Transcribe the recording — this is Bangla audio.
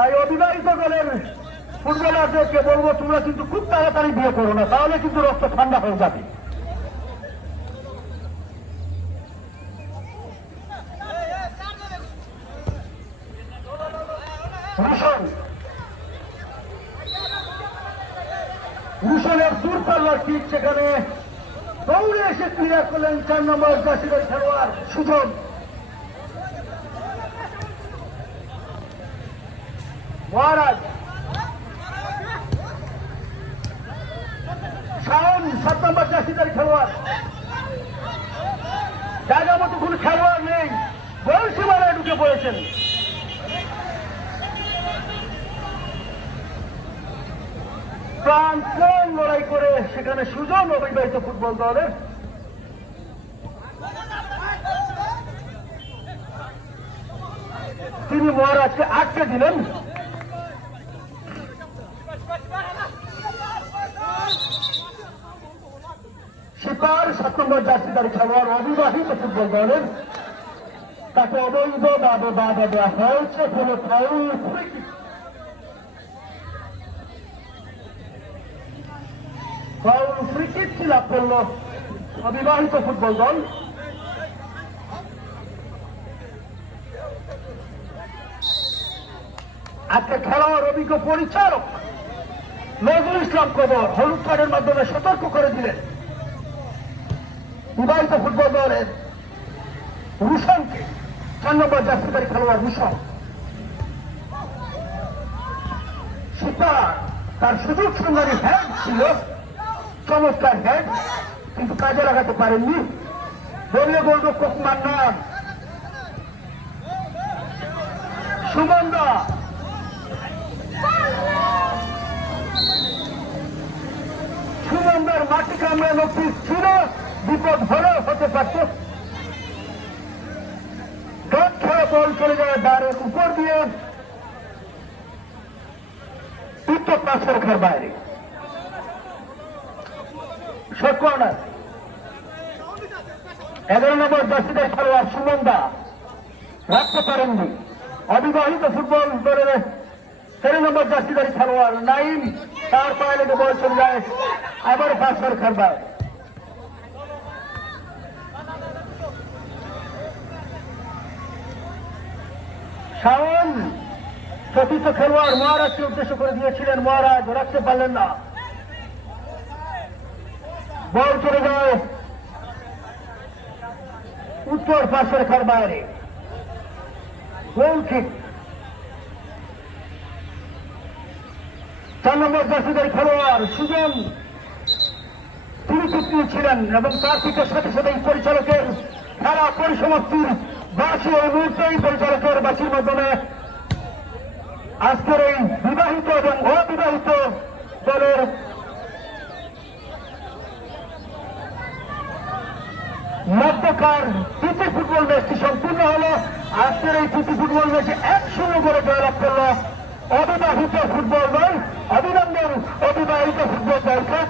তাই অবিবাহিত দলের ফুটবলারদেরকে বলব, তোমরা কিন্তু খুব তাড়াতাড়ি বিয়ে করো না, তাহলে কিন্তু রক্ত ঠান্ডা হয়ে যাবে। সেখানে দৌড়ে এসে ক্লিয়ার করলেন চার নম্বর জাসিদের খেলোয়াড় সুজন। মহারাজ। শাওন, সাত নম্বর জাসিদের খেলোয়াড়। জায়গা মতো কোনো খেলোয়াড় নেই। গোল সীমানায় ঢুকে পড়েছেন। প্রাণপণ লড়াই করে সেখানে সুজন অবিবাহিত ফুটবল দলের তিনি মহারাজকে আটকে দিলেন। শিকার সাত নম্বর জার্সিদারি খেলোয়াড় অবিবাহিত ফুটবল দলের। তাকে অবৈধ বাদে বাধা দেওয়া হয়েছে ফ্রি লাভ করল অবিবাহিত ফুটবল দল। আজকে খেলোয়াড় অভিজ্ঞ পরিচালক নজরুল ইসলাম কবর হলুদ কার্ডের মাধ্যমে সতর্ক করে দিলেন। বিবাহিত ফুটবল দলের রুশনকে চার নম্বর জাতীয় খেলোয়াড় রুশন সেটা তার সুযোগ সুন্দরী হ্যাড ছিল। চমৎকার হ্যাড কিন্তু কাজে লাগাতে পারেননি। দলীয় গোলরক্ষক মান্নান সুমন্দা। সুমন্দার মাটি কামড়ানো পিস ছিল বিপদ হলেও হতে খেলা বল চলে যায় দ্বারের উপর দিয়ে। উত্তর পাঁচ রেখার বাইরে। শর্ট এগারো নম্বর জাসিদের খেলোয়াড় সুমন্দা রাখতে পারেননি। অবিবাহিত ফুটবল দলের তেরো নম্বর জাসিদারি খেলোয়াড় নাইম তার পায়ে লেগে বল চলে যায় আবার পাঁচ রেখার শাওন চতুর্থ খেলোয়াড় মহারাজকে উদ্দেশ্য করে দিয়েছিলেন মহারাজ, রাখতে পারলেন না। বল চলে যায়। উত্তর পাশে রেখার বাইরে। গোল চার নম্বর জার্সিদারি খেলোয়াড় সুজন তিনি ছিলেন এবং তার থেকে সাথে সাথে পরিচালকের খেলা পরিসমাপ্তির বাসী এই মুহূর্তেই পরিচালকের বাসির মাধ্যমে আজকের এই বিবাহিত এবং অবিবাহিত দলের মধ্যকার প্রীতি ফুটবল ম্যাচটি সম্পূর্ণ হলো? আজকের এই প্রীতি ফুটবল ম্যাচে এক শূন্য করে জয়লাভ করল অবিবাহিত ফুটবল দল। অভিনন্দন, অবিবাহিত ফুটবল দলকে।